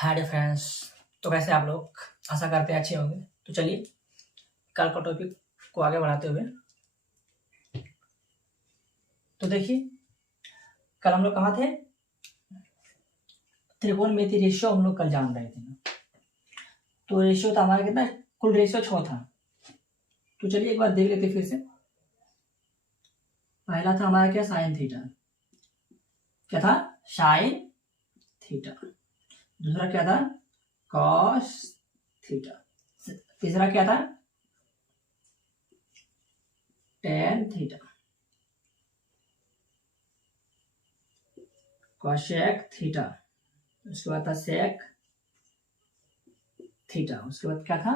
Hi dear friends. तो कैसे आप लोग, आशा करते हैं अच्छे होंगे। तो चलिए कल का टॉपिक को आगे बढ़ाते हुए, तो देखिए कल हम लोग कहाँ थे, त्रिकोणमिति रेशियो हम लोग कल जान रहे थे। तो रेशियो था हमारा कितना, कुल रेशियो 6 था। तो चलिए एक बार देख लेते फिर से। पहला था हमारा क्या, साइन थीटा। क्या था, साइन थीटा। दूसरा क्या था, कॉस थीटा। तीसरा क्या था, टेन थीटा। Cosec theta. उसके बाद था सेक थीटा। उसके बाद क्या था,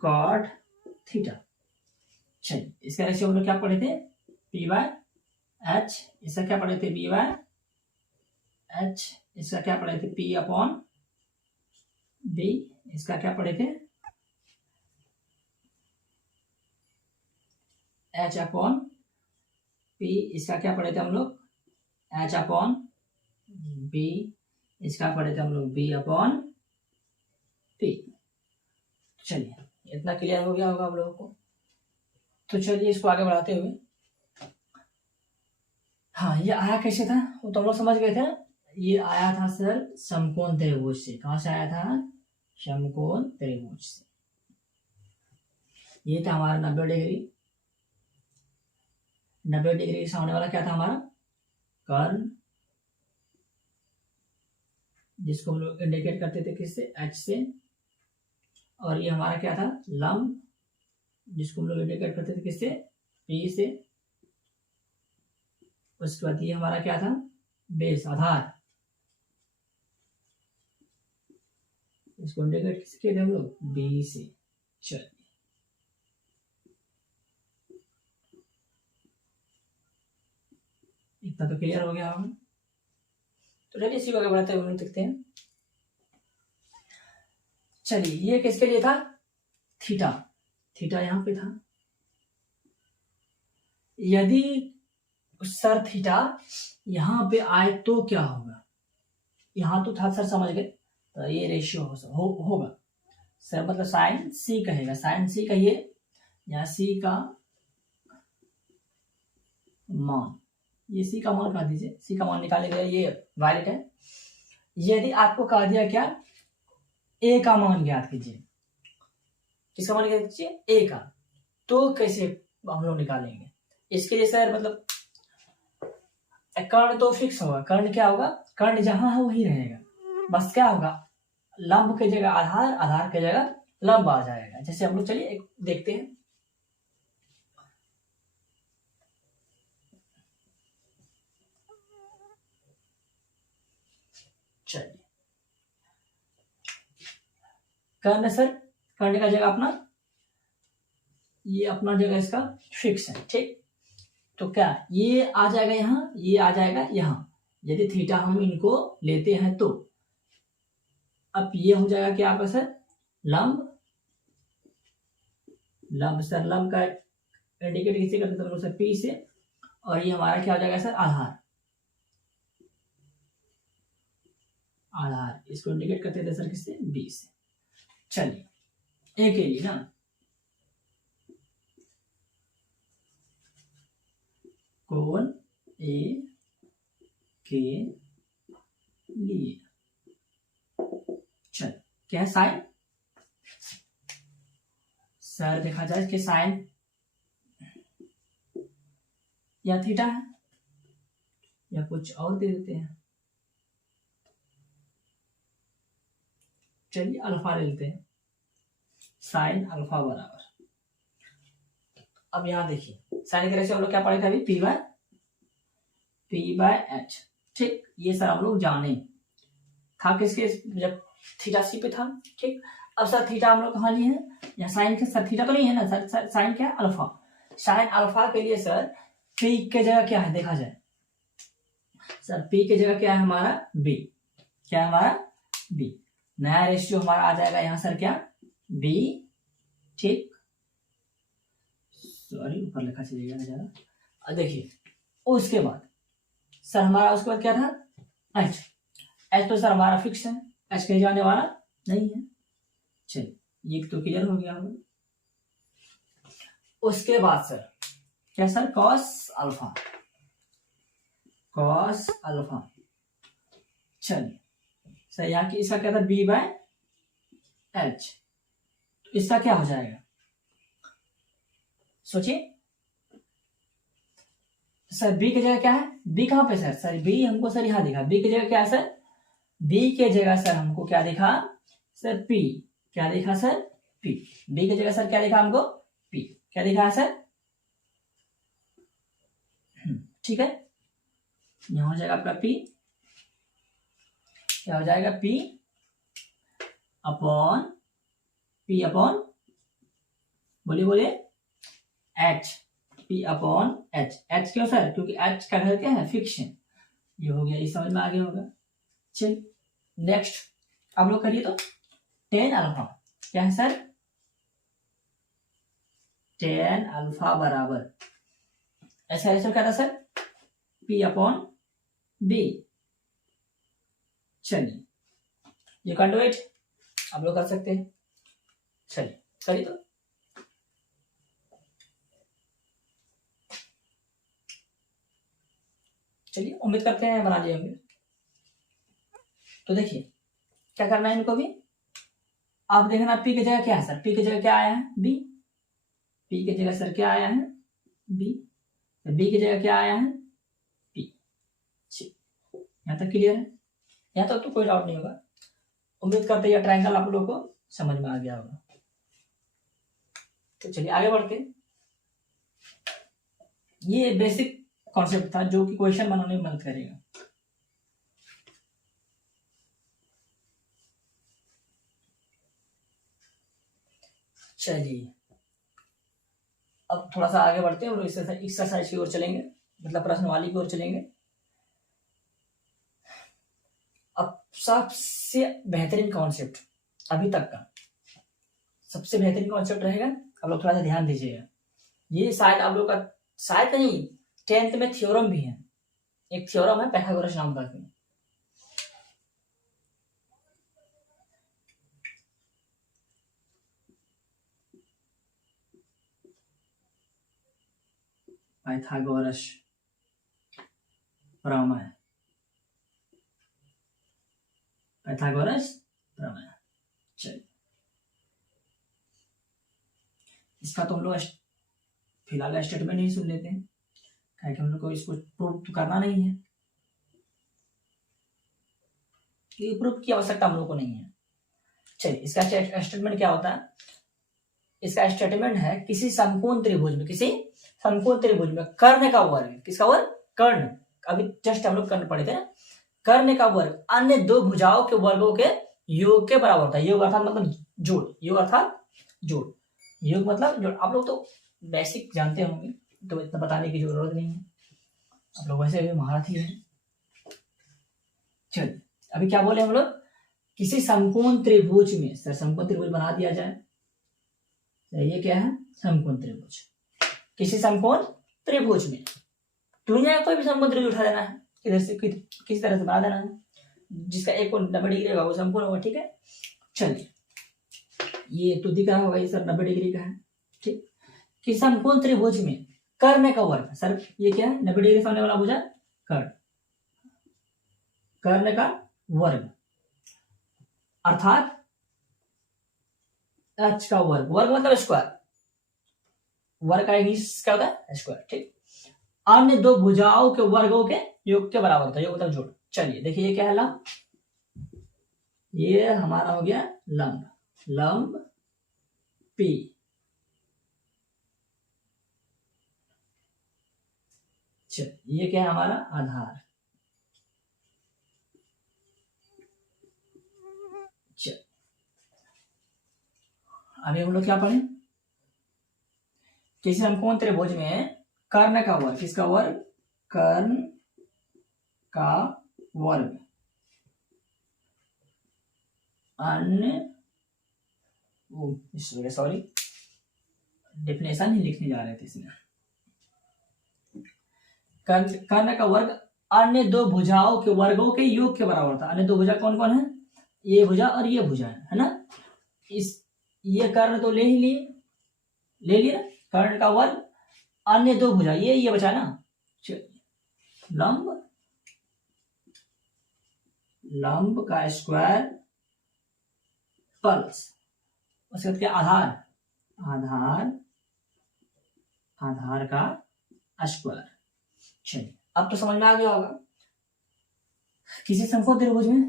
कॉट थीटा। चलिए इसका रेशियो हम लोग क्या पढ़े थे, पी बाय एच। इसका क्या पढ़े थे, बी बाय एच। इसका क्या पढ़े थे, पी अपॉन बी। इसका क्या पढ़े थे, एच अपॉन पी। इसका क्या पढ़े थे हम लोग, एच अपॉन बी। इसका पढ़े थे हम लोग बी अपॉन पी। चलिए इतना क्लियर हो गया होगा आप लोगों को। तो चलिए इसको आगे बढ़ाते हुए, हाँ ये आया कैसे था वो तो हम लोग समझ गए थे। ये आया था सर समकोण त्रिभुज से। कहां से आया था, समकोण त्रिभुज से। ये था हमारा 90 डिग्री। 90 डिग्री के सामने वाला क्या था हमारा, कर्ण, जिसको हम लोग इंडिकेट करते थे किससे, एच से। और ये हमारा क्या था, लंब, जिसको हम लोग इंडिकेट करते थे किससे, पी से। उसके बाद ये हमारा क्या था, बेस, आधार, इसको इंडिकेट किससे किए थे हम लोग, बी से। चलिए इतना तो क्लियर हो गया होगा। तो चलिए इसी को आगे बढ़ाते हुए देखते हैं। चलिए ये किसके लिए था, थीटा। थीटा यहां पे था। यदि सर थीटा यहां पे आए तो क्या होगा, यहां तो था सर समझ गए। तो ये रेशियो होगा सर, मतलब साइन सी कहेगा, साइन सी कहिए, या सी का मान, ये सी का मान कह दीजिए, सी का मान निकालेगा, ये वायलेट है। यदि आपको कह दिया क्या, ए का मान ज्ञात कीजिए, किसका मान ज्ञात कीजिए, ए का, तो कैसे हम लोग निकालेंगे। इसके लिए सर मतलब कर्ण तो फिक्स होगा, कर्ण क्या होगा, कर्ण जहां है वही रहेगा। बस क्या होगा, लंब की जगह आधार, आधार की जगह लंब आ जाएगा। जैसे हम लोग चलिए एक देखते हैं। चलिए कर्ण सर, कर्ण का जगह अपना, ये अपना जगह इसका फिक्स है, ठीक। तो क्या ये आ जाएगा यहाँ, ये आ जाएगा यहाँ। यदि थीटा हम इनको लेते हैं तो अब ये हो जाएगा क्या आपका सर, लंब। लंब सर, लंब का इंडिकेट किससे करते थे सर, पी से। और ये हमारा क्या हो जाएगा सर, आधार। आधार इसको इंडिकेट करते थे सर किससे, बी से। चलिए ए के लिए ना, कोण ए के लिए, चल क्या है, साइन। सर देखा जाए कि साइन या थीटा है, या कुछ और दे देते हैं। चलिए अल्फा ले लेते हैं, साइन अल्फा बराबर। अब यहां देखिए साइन के रेशियो हम लोग क्या पढ़े थे अभी, पी बाय एच, ठीक। ये सर हम लोग जाने था किसके, जब थीटा सी पे था, ठीक। अब सर थीटा हम लोग कहाँ लिए हैं, या साइन के, सर थीटा तो नहीं है ना सर, साइन क्या है, अल्फा। साइन अल्फा के लिए सर पी के जगह क्या है, देखा जाए सर, पी के जगह क्या है हमारा, बी। क्या है हमारा, बी। नया रेशियो हमारा आ जाएगा यहाँ सर क्या, बी, ठीक। सॉरी ऊपर लिखा चलेगा ज्यादा। देखिए उसके बाद सर हमारा, उसके बाद क्या था, एच। एच तो सर हमारा फिक्स है, एच कहीं जाने वाला नहीं है। चलिए ये तो क्लियर हो गया होगा। उसके बाद सर क्या sir, cos alpha, cos alpha. चलिए सर यहाँ की इसका क्या था, बी बाय एच, तो इसका क्या हो जाएगा सोचिए सर। बी की जगह क्या है, बी कहाँ पे सर, सर बी हमको सर यहाँ दिखा, बी की जगह क्या है सर, बी के जगह सर हमको क्या दिखा सर, पी। क्या दिखा सर, पी। बी की जगह सर क्या दिखा हमको, पी। क्या दिखा है सर, ठीक है। यहां हो जाएगा आपका पी, क्या हो जाएगा, पी अपॉन, पी अपॉन, बोलिए बोलिए, H, P upon H. H क्यों सर, क्योंकि एच का घर क्या है, फिक्शन। ये हो गया, ये समझ में आ गया होगा। चलिए नेक्स्ट आप लोग करिए तो, टेन अल्फा क्या है सर, टेन अल्फा बराबर ऐसा ऐसा क्या था सर, पी अपॉन बी। चलिए ये कैन डू इट, आप लोग कर सकते हैं। चलिए करिए तो, चलिए उम्मीद करते हैं बना दिए होंगे। तो देखिए क्या करना है इनको भी, आप देखना पी की जगह क्या है सर, पी की जगह क्या आया है, बी। पी की जगह सर क्या आया है, बी। बी की जगह क्या आया है, पी। यहां तक क्लियर है, यहां तक तो कोई डाउट नहीं होगा। उम्मीद करते हैं ट्रायंगल आप लोगों को समझ में आ गया होगा। तो चलिए आगे बढ़ते, ये बेसिक कॉन्सेप्ट था जो कि क्वेश्चन बनाने में मदद करेगा। चलिए अब थोड़ा सा आगे बढ़ते हैं और एक्सरसाइज की ओर चलेंगे, मतलब प्रश्नवाली की ओर चलेंगे। अब सबसे बेहतरीन कॉन्सेप्ट अभी तक का, सबसे बेहतरीन कॉन्सेप्ट रहेगा, आप लोग थोड़ा सा ध्यान दीजिएगा। ये शायद आप लोग का, शायद नहीं, 10th में थ्योरम भी है, एक थ्योरम है पाइथागोरस नाम का। पाइथागोरस प्रमेय, पाइथागोरस प्रमेय। चलिए इसका तो हम लोग फिलहाल स्टेटमेंट नहीं सुन लेते हैं, क्योंकि हम लोग को इसको प्रूव तो करना नहीं है, ये प्रूफ की आवश्यकता हम लोग को नहीं है। चलिए इसका स्टेटमेंट क्या होता है, इसका स्टेटमेंट है किसी समकोण त्रिभुज में, किसी समकोण त्रिभुज में कर्ण का वर्ग, किसका वर्ग, कर्ण, अभी जस्ट हम लोग कर्ण पढ़े थे ना, कर्ण का वर्ग अन्य दो भुजाओं के वर्गों के योग के बराबर होता है। योग अर्थात मतलब जोड़, योग अर्थात जोड़, योग मतलब जोड़। आप लोग तो बेसिक जानते होंगे, तो इतना बताने की जरूरत नहीं है, आप लोग वैसे भी महारथी हैं। चलिए अभी क्या बोले हम लोग, किसी समकोण त्रिभुज में, सर समकोण त्रिभुज बना दिया जाए, ये क्या है, समकोण त्रिभुज। किसी समकोण त्रिभुज में दुनिया कोई भी समकोण त्रिभुज उठा देना है, इधर से किसी तरह से बना देना है, जिसका एक कोण 90 डिग्री होगा वो समकोण होगा, ठीक है। चलिए ये तो दिख रहा होगा, ये सर 90 डिग्री का है, ठीक। किसी समकोण त्रिभुज में कर्ण का वर्ग, सर ये क्या है, 90 डिग्री से होने वाला भुजा कर्ण, कर्ण का वर्ग अर्थात एच का वर्ग, वर्ग मतलब स्क्वायर, वर्ग का इंग्लिश क्या होता है, स्क्वायर, ठीक। अन्य दो भुजाओं के वर्गों के योग के बराबर होता है, योग मतलब जोड़। चलिए देखिए ये क्या है, लंब, ये हमारा हो गया लंब, लंब पी। चलिए ये क्या है हमारा आधार। चलिए अभी हम लोग क्या पढ़े, किसी समकोण त्रिभुज में कर्ण का वर्ग, किसका वर्ग, कर्ण का वर्ग अन्य, सॉरी डेफिनेशन ही लिखने जा रहे थे इसमें, कर्ण का वर्ग अन्य दो भुजाओं के वर्गों के योग के बराबर था। अन्य दो भुजा कौन कौन है? ये भुजा और ये भुजा है ना। इस ये कर्ण तो ले लिए ना, कर्ण का वर्ग, अन्य दो भुजा ये बचा ना, लंब का स्क्वायर प्लस उसके बाद क्या, आधार का स्क्वायर। चलिए अब तो समझ में आ गया होगा। किसी समकोण त्रिभुज में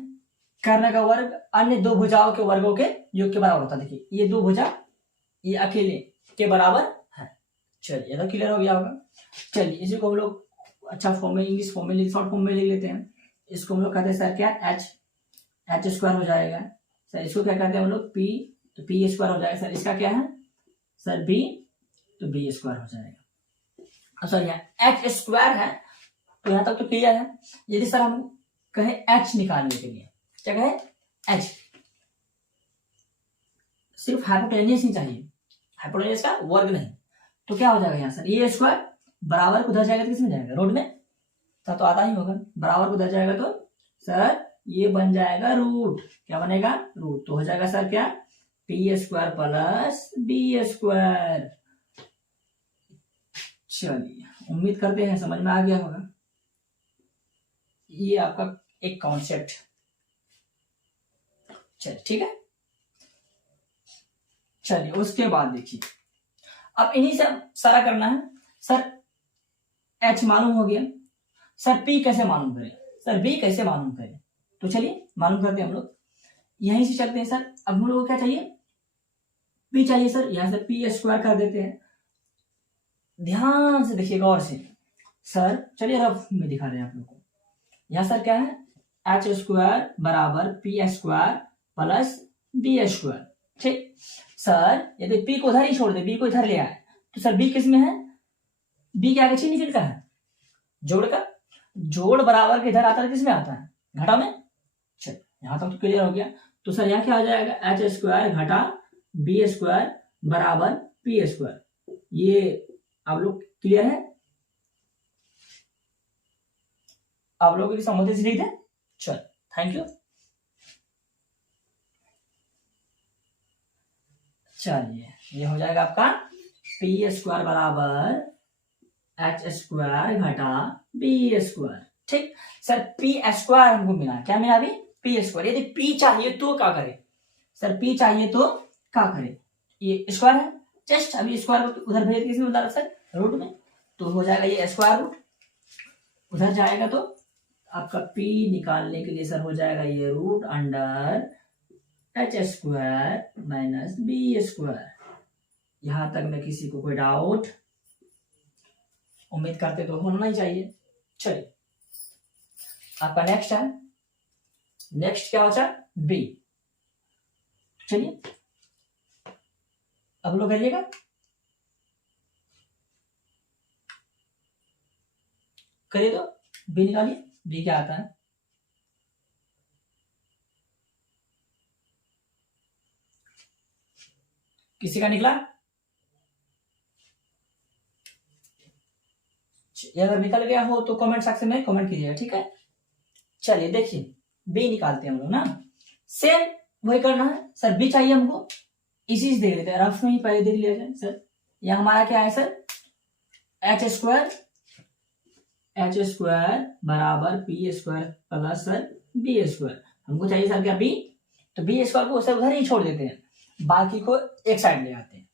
कर्ण का वर्ग अन्य दो भुजाओं के वर्गों के योग के बराबर होता है। देखिए ये दो भुजा ये अकेले के बराबर है। चलिए ये तो क्लियर हो गया होगा। चलिए इसी को हम लोग अच्छा फॉर्म में, इंग्लिश फॉर्म में, शॉर्ट फॉर्म में ले लेते हैं। इसको हम लोग कहते हैं सर क्या, एच स्क्वायर हो जाएगा सर। इसको क्या कहते हैं हम लोग, पी, तो पी स्क्वायर हो जाएगा सर। इसका क्या है सर, बी, तो बी स्क्वायर हो जाएगा। सर यहाँ एच स्क्वायर है तो यहाँ तक तो क्लियर है। यदि सर हम कहें एच निकालने के लिए, क्या कहें, एच, सिर्फ हाइपोटेनियस ही चाहिए, हाइपोटेनियस का वर्ग नहीं, तो क्या हो जाएगा यहाँ सर, ये स्क्वायर बराबर को उधर जाएगा तो किसमें जाएगा, रोड में, तो आता ही होगा। बराबर को उधर जाएगा तो सर ये बन जाएगा रूट, क्या बनेगा, रूट। तो हो जाएगा सर क्या, P square plus B square. चलिए उम्मीद करते हैं समझ में आ गया होगा। ये आपका एक कॉन्सेप्ट। चलिए ठीक है। चलिए उसके बाद देखिए, अब इन्हीं से सारा करना है। सर एच मालूम हो गया, सर पी कैसे मालूम करें, सर बी कैसे मालूम करें, तो चलिए मालूम करते हैं हम लोग। यहीं से चलते हैं सर। अब हम लोग को क्या चाहिए, पी चाहिए सर। यहां से पी स्क्वायर कर देते हैं। ध्यान से देखिएगा और से सर, चलिए रफ में दिखा रहे हैं आप लोग को। यहां सर क्या है, एच स्क्वायर बराबर P square plus B square. ठीक सर, यदि पी को उधर ही छोड़ दे, बी को इधर ले आए, तो सर बी किस में है, बी के आगे चिन्ह का है, जोड़ का, जोड़ बराबर के इधर आता है, किस में आता है, घटा में। चल यहां तक तो क्लियर हो गया। तो सर यहाँ क्या हो जाएगा, एच स्क्वायर घटा बी स्क्वायर बराबर पी स्क्वायर। ये आप लोग क्लियर है, आप लोग समझते से लिख दें। चल थैंक यू। चलिए ये हो जाएगा आपका पी स्क्वायर बराबर एच स्क्वायर घटा बी स्क्वायर। ठीक सर, पी स्क्वायर हमको मिला, क्या मिला अभी, पी स्क्वायर। यदि पी चाहिए तो क्या करे सर, पी चाहिए तो क्या करे, ये स्क्वायर है, जस्ट अभी स्क्वायर उधर भेज किसमें उधर सर, रूट में, तो हो जाएगा ये स्क्वायर रूट, उधर जाएगा तो आपका पी निकालने के लिए सर हो जाएगा ये root under H square minus B square. यहां तक में किसी को कोई डाउट, उम्मीद करते तो होना ही चाहिए। चलिए आपका नेक्स्ट है, नेक्स्ट क्या होता है, बी। चलिए अब लोग करिएगा, करिए तो बी निकालिए, बी क्या आता है, किसी का निकला, अगर निकल गया हो तो कमेंट सेक्शन में कमेंट कीजिएगा, ठीक है। चलिए देखिए बी निकालते हैं हम लोग ना, सेम वही करना है सर। बी चाहिए हमको, इसी से देख लेते हैं, रफ में ही पहले देख लिया जाए सर। यह हमारा क्या है सर, एच स्क्वायर बराबर P square plus sir B square. हमको चाहिए सर क्या, बी, तो बी स्क्वायर को सर उधर ही छोड़ देते हैं, बाकी को एक साइड ले आते हैं,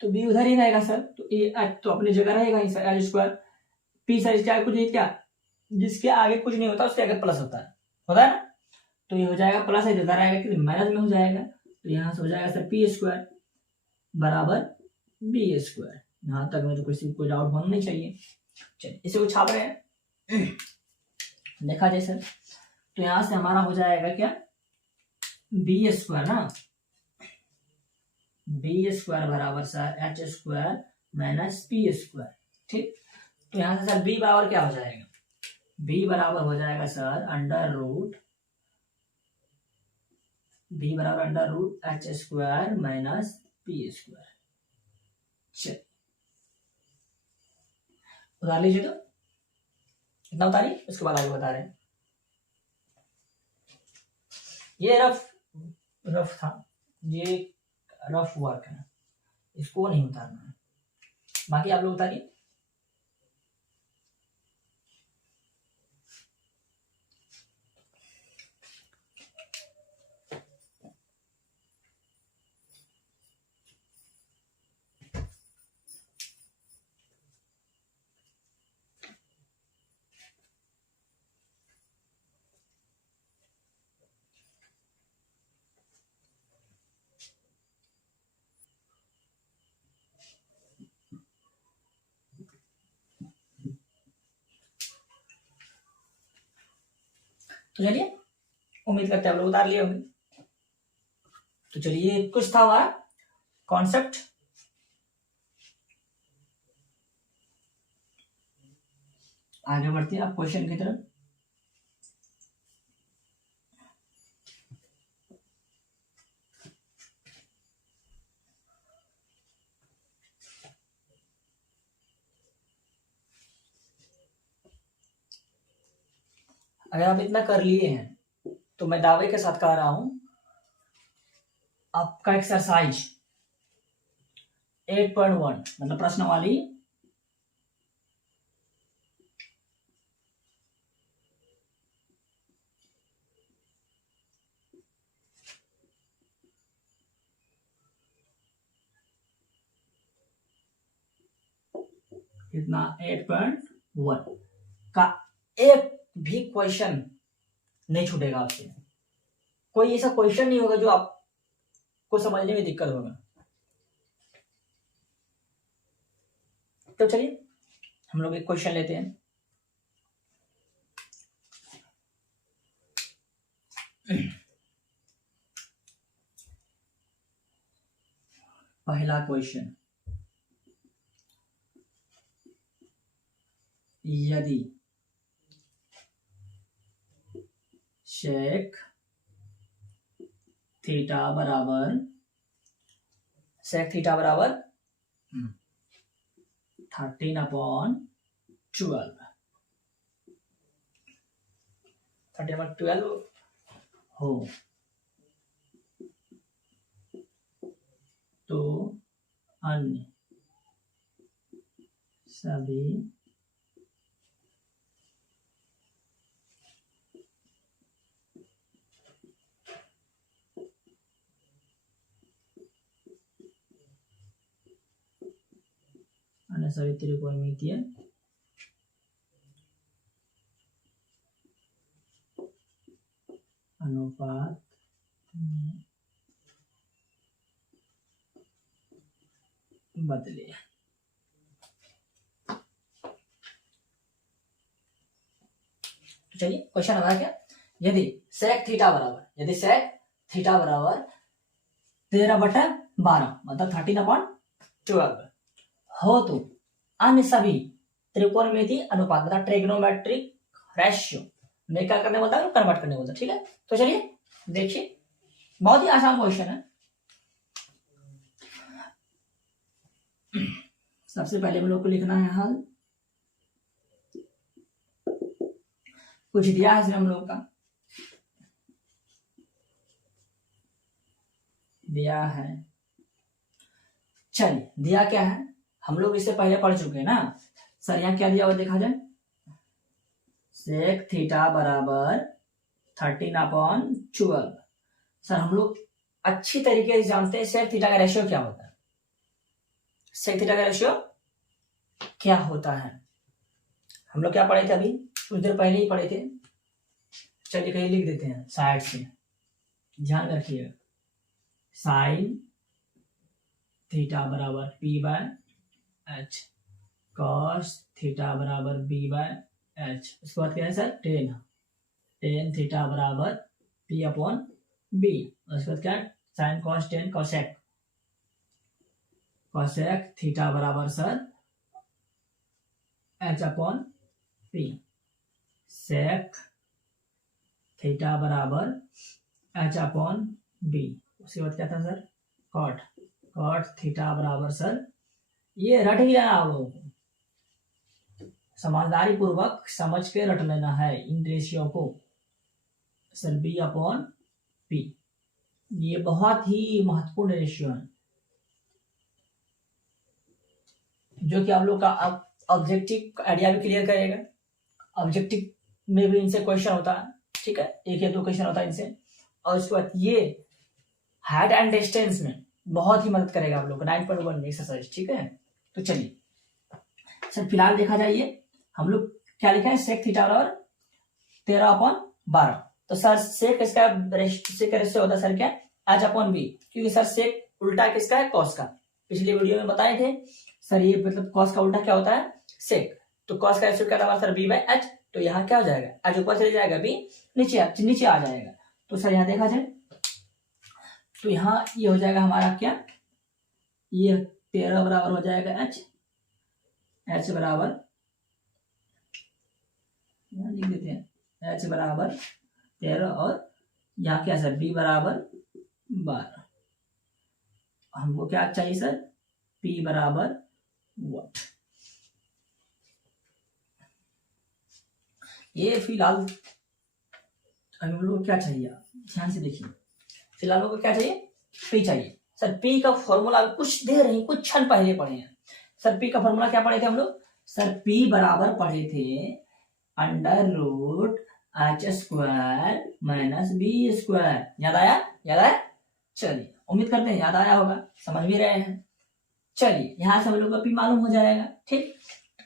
तो बी उधर ही रहेगा सर। तो ये तो अपनी जगह रहेगा ही sir, H square p sir इसके आगे कुछ नहीं, क्या जिसके आगे कुछ नहीं होता उसके आगे प्लस होता है ना, तो ये हो जाएगा प्लस है, इधर आएगा कि माइनस में हो जाएगा, तो यहां से हो जाएगा सर पी स्क्वायर बराबर बी स्क्वायर। यहां तक में तो किसी को डाउट होना नहीं चाहिए। चलिए इसे को छाप रहे हैं, देखा जाए सर। तो यहां से हमारा हो जाएगा क्या, बी स्क्वायर ना, बी स्क्वायर बराबर sir H square minus P square. ठीक, तो यहां से सर बी बराबर क्या हो जाएगा, बी बराबर हो जाएगा सर अंडर रूट, बी बराबर under root H square minus P square. चलिए उधार लीजिए तो इतना बता रही, उसके बाद आगे बता रहे हैं। ये रफ था, ये रफ वर्क है, इसको नहीं उतारना है, बाकी आप लोग उतारिए। तो चलिए, उम्मीद करते हैं आप लोग उतार लिए होंगे। तो चलिए, कुछ था हमारा कॉन्सेप्ट। आगे बढ़ते हैं आप क्वेश्चन की तरफ। अगर आप इतना कर लिए हैं तो मैं दावे के साथ कह रहा हूं, आपका एक्सरसाइज 8.1 मतलब प्रश्नवाली कितना 8.1 का एक भी क्वेश्चन नहीं छूटेगा आपसे। कोई ऐसा क्वेश्चन नहीं होगा जो आपको समझने में दिक्कत होगा। तो चलिए हम लोग एक क्वेश्चन लेते हैं। पहला क्वेश्चन, यदि शेक थीटा बराबर 13/12 13/12 हो तो अन्य सभी त्रिकोणमितीय अनुपात में बदले। चलिए क्वेश्चन हमारा क्या, यदि सेक थीटा बराबर 13/12 मतलब 13/12 हो तो अन्य सभी त्रिकोणमितीय अनुपात मतलब ट्रिग्नोमेट्रिक रेशियो में क्या करने बोलता है, कन्वर्ट करने बोलता है। ठीक है, तो चलिए देखिए, बहुत ही आसान क्वेश्चन है। सबसे पहले हम लोग को लिखना है हल। कुछ दिया है इसमें हम लोग का, दिया है, चलिए दिया क्या है हम लोग इससे पहले पढ़ चुके हैं ना सर। यहाँ क्या दिया हुआ देखा जाए, सेक थीटा बराबर 13/12। सर हम लोग अच्छी तरीके से जानते हैं सेक थीटा का रेशियो क्या होता है। सेक थीटा का रेशियो क्या होता है हम लोग क्या पढ़े थे, अभी कुछ देर पहले ही पढ़े थे। चलिए कहीं लिख देते हैं साइड से, ध्यान रखिएगा। साइन थीटा बराबर P/H, कॉस थीटा बराबर B/H। उसके बाद क्या है सर, टेन थीटा बराबर P/B। उसके बाद क्या है, sine cos tan cosec theta बराबर सर H/P। सेक थीटा बराबर H/B। उसके बाद क्या था सर, कॉट थीटा बराबर सर, ये रट ही लेना आप लोगों को, समझदारी पूर्वक समझ के रट लेना है इन रेशियो को। सर बी अपॉन पी, ये बहुत ही महत्वपूर्ण रेशियो है जो कि आप लोग का ऑब्जेक्टिव आइडिया भी क्लियर करेगा। ऑब्जेक्टिव में भी इनसे क्वेश्चन होता है, ठीक है, एक या दो क्वेश्चन होता है इनसे। और उसके बाद ये हाइट एंड डिस्टेंस में बहुत ही मदद करेगा आप लोग 9.1 में एक्सरसाइज, ठीक है। तो चलिए सर फिलहाल देखा जाइए हम लोग क्या लिखा है, सेक थीटा बराबर 13/12। तो सर सेक इसका सेक रेशियो होता है सर क्या, एच अपॉन बी, क्योंकि सर सेक उल्टा किसका है, कॉस का। पिछले वीडियो में बताए थे सर, ये मतलब कॉस का उल्टा क्या होता है, सेक। तो कॉस का रेशियो क्या था सर, बी बाई एच। तो यहाँ क्या हो जाएगा, एच ऊपर चले जाएगा, बी नीचे आ जाएगा। तो सर यहाँ देखा जाए तो यहाँ ये हो जाएगा हमारा क्या, ये 13 बराबर हो जाएगा एच बराबर, यहाँ लिख देते हैं एच बराबर 13 और यहाँ क्या सर बी बराबर 12। हमको क्या चाहिए सर, पी बराबर 1। ये फिलहाल हम लोग को क्या चाहिए, ध्यान से देखिए। फिलहाल लोगों को क्या चाहिए, पी चाहिए। सर पी का फॉर्मूला कुछ देर नहीं, कुछ क्षण पहले पढ़े हैं सर। पी का फॉर्मूला क्या पढ़े थे हम लोग सर, पी बराबर पढ़े थे √h² माइनस b²। याद आया? चलिए उम्मीद करते हैं याद आया होगा, समझ भी रहे हैं। चलिए यहाँ से हम लोग का पी मालूम हो जाएगा, ठीक।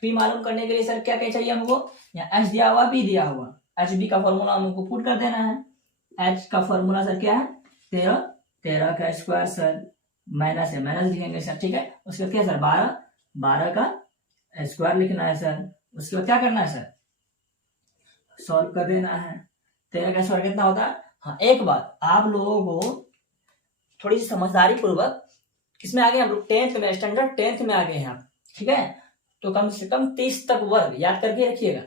पी मालूम करने के लिए सर क्या चाहिए हमको, यहाँ एच दिया हुआ, बी दिया हुआ। एच बी का फॉर्मूला हमको पुट कर देना है। एच का फॉर्मूला सर क्या है, 13 का स्क्वायर सर, माइनस है माइनस लिखेंगे सर, ठीक है। उसके बाद क्या सर 12 का स्क्वायर लिखना है सर। उसके बाद क्या करना है सर, सॉल्व कर देना है। 13 का स्क्वायर कितना होता है। हाँ एक बात आप लोगों को थोड़ी सी समझदारी पूर्वक, किसमें आ गए हम लोग, 10th में, स्टैंडर्ड 10th में आ गए हैं आप, ठीक है। तो कम से कम 30 तक वर्ग याद करके रखिएगा।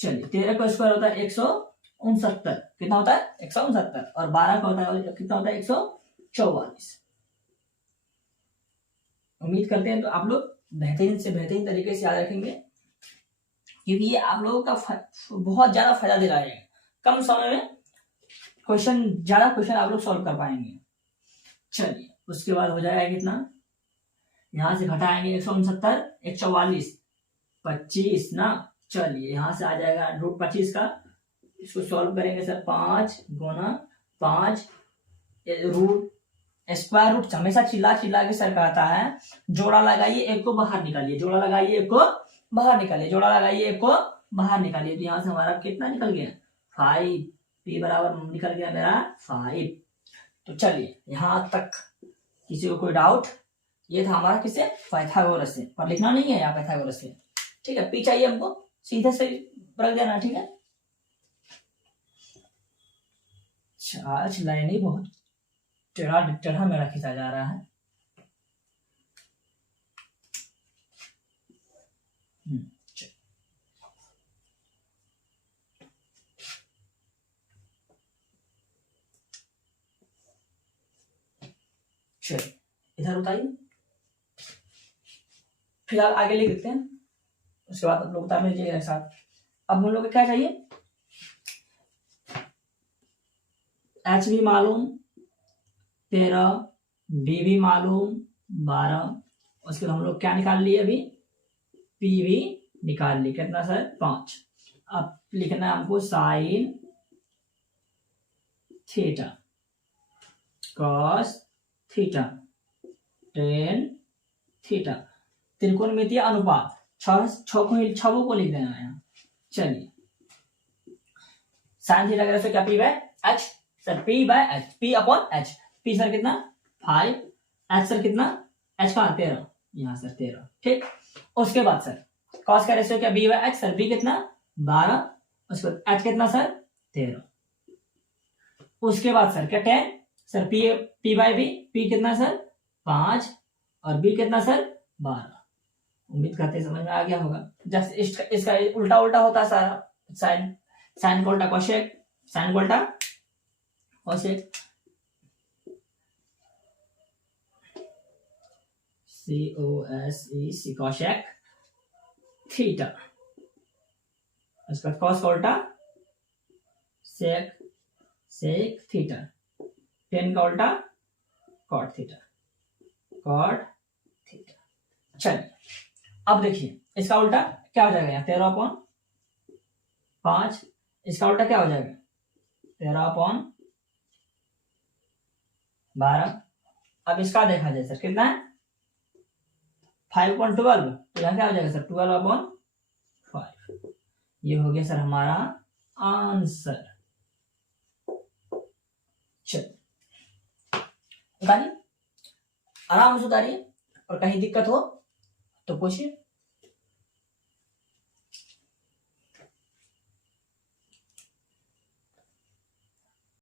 चलिए 13 का स्क्वायर होता है 169, कितना होता है 169, और 12 का होता है कितना होता है 144। उम्मीद करते हैं तो आप लोग बेहतरीन से बेहतरीन तरीके से याद रखेंगे, क्योंकि ये आप लोगों का बहुत ज्यादा फायदा दे रहा है। कम समय में ज्यादा क्वेश्चन आप लोग सॉल्व कर पाएंगे। चलिए उसके बाद हो जाएगा कितना, यहां से घटाएंगे 169, 144, 25 ना। चलिए यहां से आ जाएगा √25 का, इसको सॉल्व करेंगे सर 5 गुना 5 रूट स्क्वायर रूट। हमेशा चिल्ला के सर कहता है जोड़ा लगाइए एक को बाहर निकालिए, जोड़ा लगाइए एक को बाहर निकालिए, जोड़ा लगाइए एक को बाहर निकालिए। तो यहाँ से हमारा कितना निकल गया 5, पी बराबर निकल गया मेरा 5। तो चलिए यहाँ तक किसी को कोई डाउट, ये था हमारा किससे, पाइथागोरस से। पर लिखना नहीं है यहाँ पाइथागोरस से, ठीक है। पी चाहिए हमको, सीधे से रख देना, ठीक है। आज लाइन ही बहुत टेढ़ा मेरा खींचा जा रहा है। चलिए इधर उतारिए, फिलहाल आगे ले लेते हैं, उसके बाद आप लोग उतार लीजिएगा साथ। अब हम लोग को क्या चाहिए, एच भी मालूम 13, बी भी मालूम 12, उसके बाद हम लोग क्या निकाल लिए अभी, पी भी निकाल लिए, कितना सर 5। अब लिखना है हमको sine theta cos theta tan theta, त्रिकोणमितीय अनुपात, छह को लिख देना है। चलिए साइन थीटा का क्या, P bye H sir, P by H, P upon H. P sir कितना 5, एच सर कितना, एच का 13, यहाँ सर 13, ठीक। उसके बाद सर कॉस का रेशियो क्या, B by H sir, B कितना 12, उसके बाद एच कितना सर 13। उसके बाद सर क्या 10 sir, P by B, P कितना सर 5 और बी कितना सर 12। उम्मीद करते हैं समझ में आ गया होगा। जैसे इसका उल्टा होता है सारा, साइन को उल्टा कोशेक, साइन को उल्टा कोशेक, COSEC कॉशेक थीटा, उसका कॉस का उल्टा सेक सेक थीटा, टेन का उल्टा कॉट थीटा, कॉट थीटा। चलिए अब देखिए इसका उल्टा क्या हो जाएगा, यहाँ 13/5, इसका उल्टा क्या हो जाएगा 13/12। अब इसका देखा जाए सर कितना है 5/12, तो यहाँ क्या हो जाएगा सर 12/5। ये हो गया सर हमारा आंसर। चलिए उतारिए, आराम से उतारिए, और कहीं दिक्कत हो तो पूछिए।